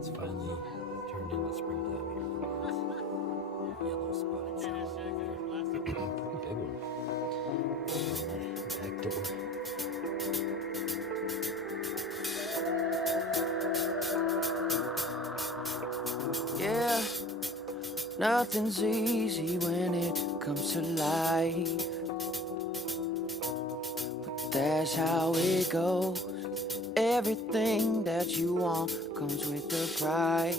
It's finally turned into springtime here for once. Yellow spotted salamander. Big one. Back door. Yeah, nothing's easy when it comes to life, but that's how it goes. Everything that you want comes with the price.